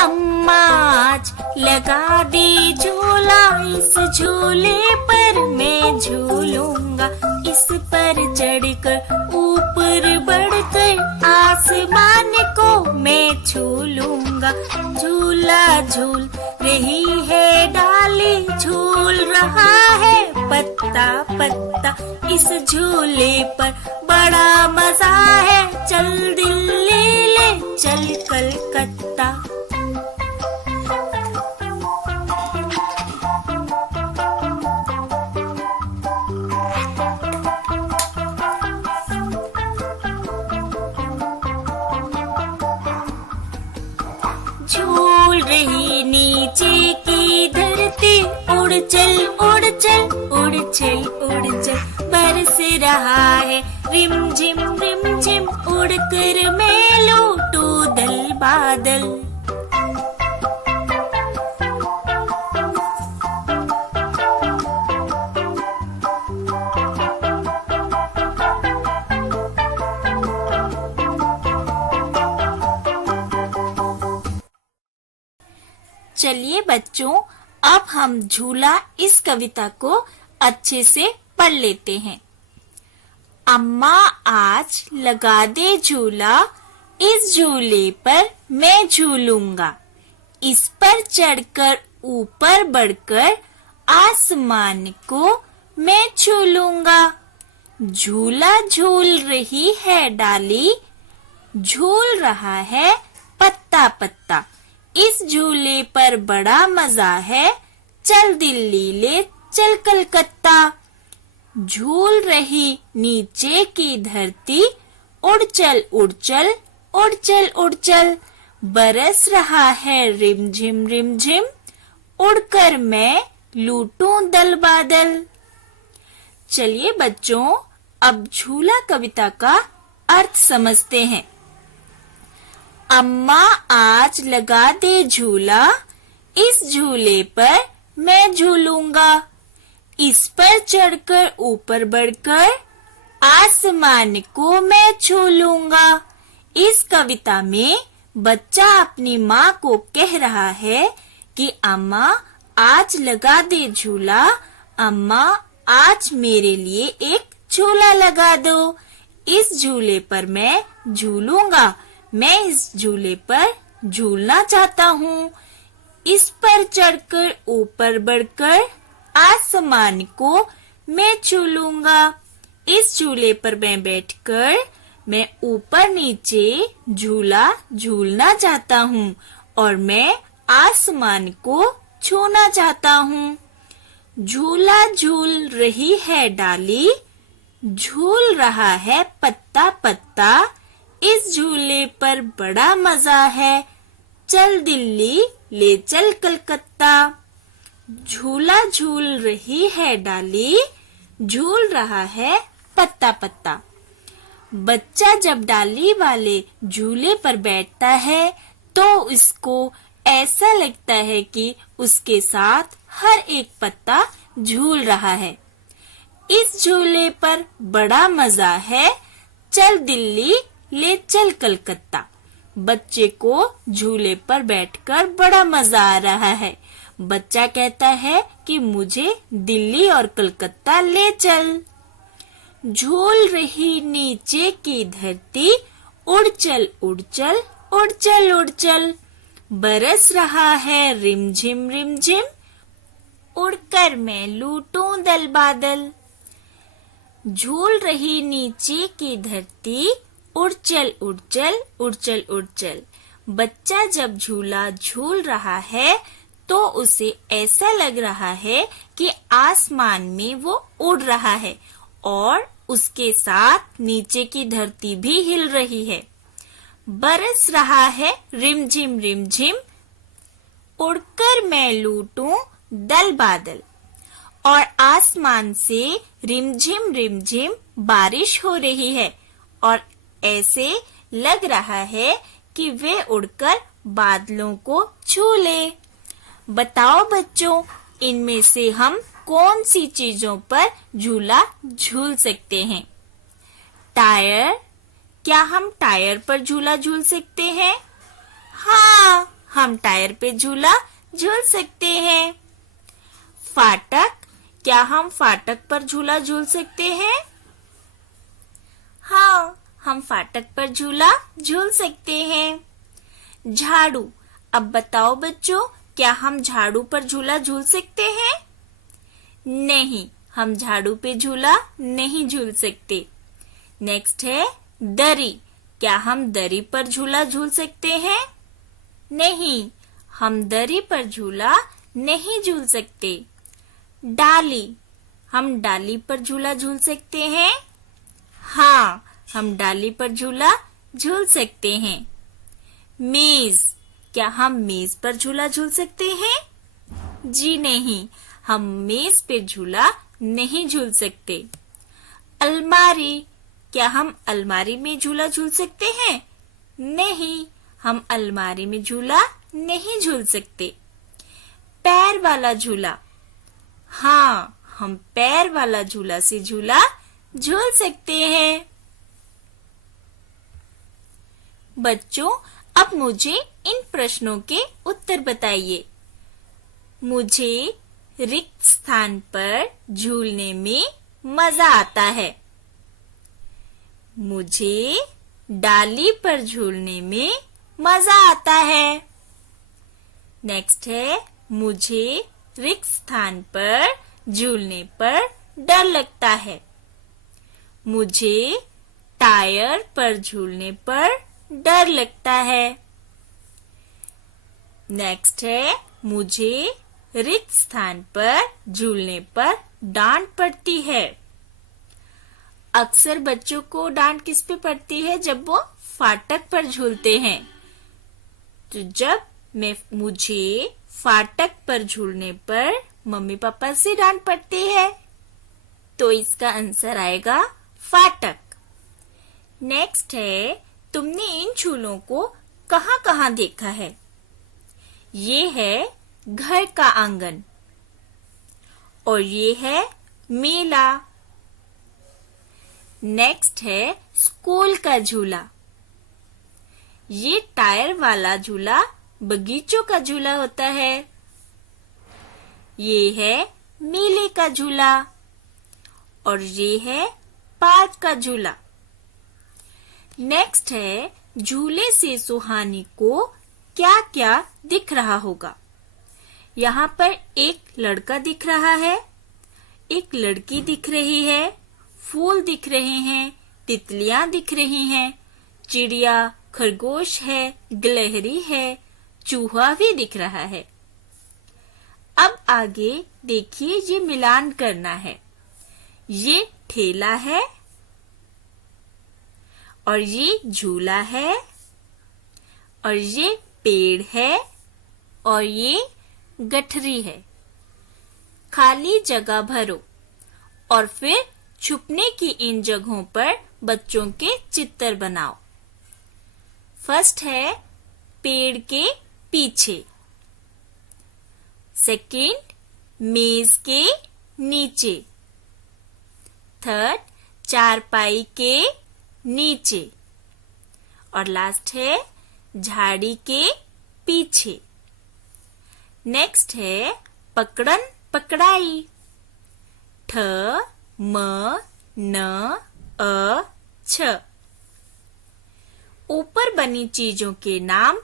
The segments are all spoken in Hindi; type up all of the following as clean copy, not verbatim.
अम्मा आज लगा दे झूला, इस झूले पर मैं झूलूंगा। इस पर चढ़कर ऊपर बढ़कर आसमान को मैं छू लूंगा। झूला झूल रही है डाली, झूल रहा है पत्ता पत्ता। इस झूले पर बड़ा मजा है, चल दिल्ली ले चल कलकत्ता। झूल रही नीचे की धरती, उड़ चल उड़ चल उड़ चल उड़ चल। बरस रहा है रिम झिम उड़कर मैं लूटूं दल बादल। चलिए बच्चों, अब हम झूला इस कविता को अच्छे से पढ़ लेते हैं। अम्मा आज लगा दे झूला, इस झूले पर मैं झूलूंगा। इस पर चढ़कर ऊपर बढ़कर आसमान को मैं छू लूंगा। झूला झूल रही है डाली, झूल रहा है पत्ता पत्ता। इस झूले पर बड़ा मजा है, चल दिल्ली ले चल कलकत्ता। झूल रही नीचे की धरती, उड़ चल उड़ चल उड़ चल उड़ चल। बरस रहा है रिमझिम उड़कर मैं लूटूं दल बादल। चलिए बच्चों, अब झूला कविता का अर्थ समझते हैं। अम्मा आज लगा दे झूला, इस झूले पर मैं झूलूंगा। इस पर चढ़कर ऊपर बढ़कर आसमान को मैं छू लूंगा। इस कविता में बच्चा अपनी माँ को कह रहा है कि अम्मा आज लगा दे झूला, अम्मा आज मेरे लिए एक झूला लगा दो। इस झूले पर मैं झूलूंगा, मैं इस झूले पर झूलना चाहता हूँ। इस पर चढ़कर ऊपर बढ़कर आसमान को मैं छू लूंगा। इस झूले पर मैं बैठकर मैं ऊपर नीचे झूला झूलना चाहता हूँ और मैं आसमान को छूना चाहता हूँ। झूला झूल रही है डाली, झूल रहा है पत्ता पत्ता। इस झूले पर बड़ा मजा है, चल दिल्ली ले चल कलकत्ता। झूला झूल रही है डाली, झूल रहा है पत्ता पत्ता। बच्चा जब डाली वाले झूले पर बैठता है तो इसको ऐसा लगता है कि उसके साथ हर एक पत्ता झूल रहा है। इस झूले पर बड़ा मजा है, चल दिल्ली ले चल कलकत्ता। बच्चे को झूले पर बैठकर बड़ा मजा आ रहा है। बच्चा कहता है कि मुझे दिल्ली और कलकत्ता ले चल। झूल रही नीचे की धरती, उड़ चल उड़ चल उड़ चल उड़ चल। बरस रहा है रिमझिम उड़कर मैं लूटूं दल बादल। झूल रही नीचे की धरती, उड़ चल उड़ चल उड़ चल उड़ चल। बच्चा जब झूला झूल रहा है तो उसे ऐसा लग रहा है कि आसमान में वो उड़ रहा है और उसके साथ नीचे की धरती भी हिल रही है। बरस रहा है रिमझिम उड़कर मैं लूटूं दल बादल। और आसमान से रिमझिम बारिश हो रही है और ऐसे लग रहा है कि वे उड़कर बादलों को छू ले। बताओ बच्चों, इनमें से हम कौन सी चीजों पर झूला झूल सकते हैं? टायर, क्या हम टायर पर झूला झूल सकते हैं? हाँ, हम टायर पे झूला झूल सकते हैं। फाटक, क्या हम फाटक पर झूला झूल सकते हैं? हाँ, हम फाटक पर झूला झूल सकते हैं। झाड़ू, अब बताओ बच्चों, क्या हम झाड़ू पर झूला झूल सकते हैं? नहीं, हम झाड़ू पे झूला नहीं झूल सकते। नेक्स्ट है दरी, क्या हम दरी पर झूला झूल सकते हैं? नहीं, हम दरी पर झूला नहीं झूल सकते। डाली, हम डाली पर झूला झूल सकते हैं? हाँ, हम डाली पर झूला झूल सकते हैं। मेज, क्या हम मेज पर झूला झूल सकते हैं? जी नहीं, हम मेज पे झूला नहीं झूल सकते। अलमारी, क्या हम अलमारी में झूला झूल सकते हैं? नहीं, हम अलमारी में झूला नहीं झूल सकते। पैर वाला झूला, हाँ, हम पैर वाला झूला से झूला झूल सकते हैं। बच्चों, अब मुझे इन प्रश्नों के उत्तर बताइए। मुझे रिक्त स्थान पर झूलने में मजा आता है। मुझे डाली पर झूलने में मजा आता है। नेक्स्ट है, मुझे रिक्त स्थान पर झूलने पर डर लगता है। मुझे टायर पर झूलने पर डर लगता है। नेक्स्ट है, मुझे रिक्त स्थान पर झूलने पर डांट पड़ती है। अक्सर बच्चों को डांट किस पे पड़ती है? जब वो फाटक पर झूलते हैं। तो जब मुझे फाटक पर झूलने पर मम्मी पापा से डांट पड़ती है, तो इसका आंसर आएगा फाटक। नेक्स्ट है, तुमने इन झूलों को कहाँ-कहाँ देखा है? ये है घर का आंगन और ये है मेला। नेक्स्ट है स्कूल का झूला। ये टायर वाला झूला बगीचों का झूला होता है। ये है मेले का झूला और ये है पार्क का झूला। नेक्स्ट है, झूले से सुहानी को क्या क्या दिख रहा होगा? यहाँ पर एक लड़का दिख रहा है, एक लड़की दिख रही है, फूल दिख रहे हैं, तितलियां दिख रही हैं, चिड़िया, खरगोश है, गिलहरी है, चूहा भी दिख रहा है। अब आगे देखिए, ये मिलान करना है। ये ठेला है और ये झूला है और ये पेड़ है और ये गठरी है। खाली जगह भरो और फिर छुपने की इन जगहों पर बच्चों के चित्र बनाओ। फर्स्ट है पेड़ के पीछे, सेकंड मेज के नीचे, थर्ड चारपाई के नीचे और लास्ट है झाड़ी के पीछे। नेक्स्ट है पकड़न पकड़ाई, ठ म न अ छ। ऊपर बनी चीजों के नाम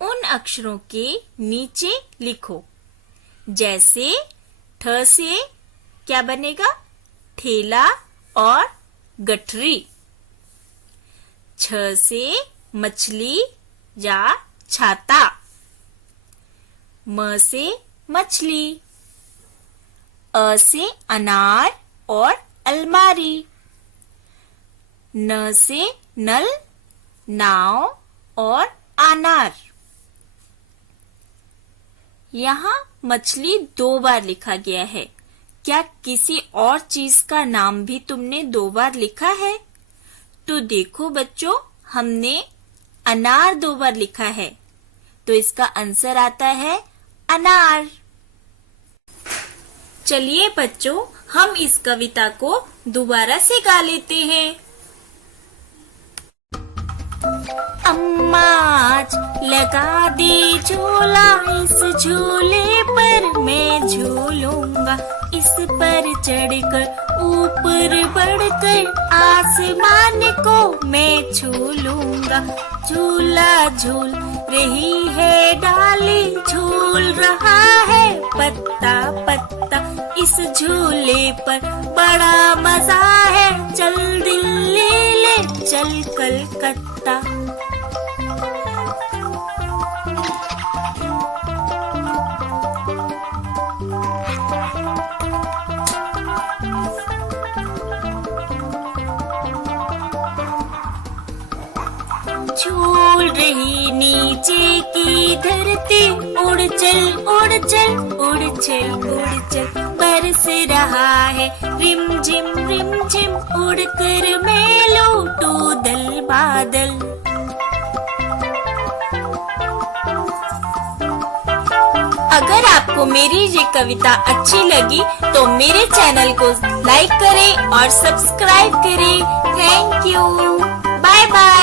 उन अक्षरों के नीचे लिखो। जैसे ठ से क्या बनेगा? ठेला और गठरी। छ से मछली या छाता, म से मछली, अ से अनार और अलमारी, न से नल, नाव और अनार। यहाँ मछली 2 बार लिखा गया है। क्या किसी और चीज का नाम भी तुमने 2 बार लिखा है? तो देखो बच्चों, हमने अनार 2 बार लिखा है, तो इसका आंसर आता है अनार। चलिए बच्चों, हम इस कविता को दोबारा से गा लेते हैं। अम्मा आज लगा दी झूला, इस झूले पर मैं झूलूंगा। इस पर चढ़कर ऊपर बढ़कर आसमान को मैं छू लूंगा। झूला झूल रही है डाली, झूल रहा है पत्ता पत्ता। इस झूले पर बड़ा मजा है, चल दिल्ली ले चल कलकत्ता। झूल रही नीचे की धरती, उड़ चल उड़ चल उड़ चल उड़ चल। बरस रहा है रिमझिम रिमझिम, उड़कर मैं लूटूं दल बादल। अगर आपको मेरी ये कविता अच्छी लगी तो मेरे चैनल को लाइक करें और सब्सक्राइब करें। Thank you. Bye bye.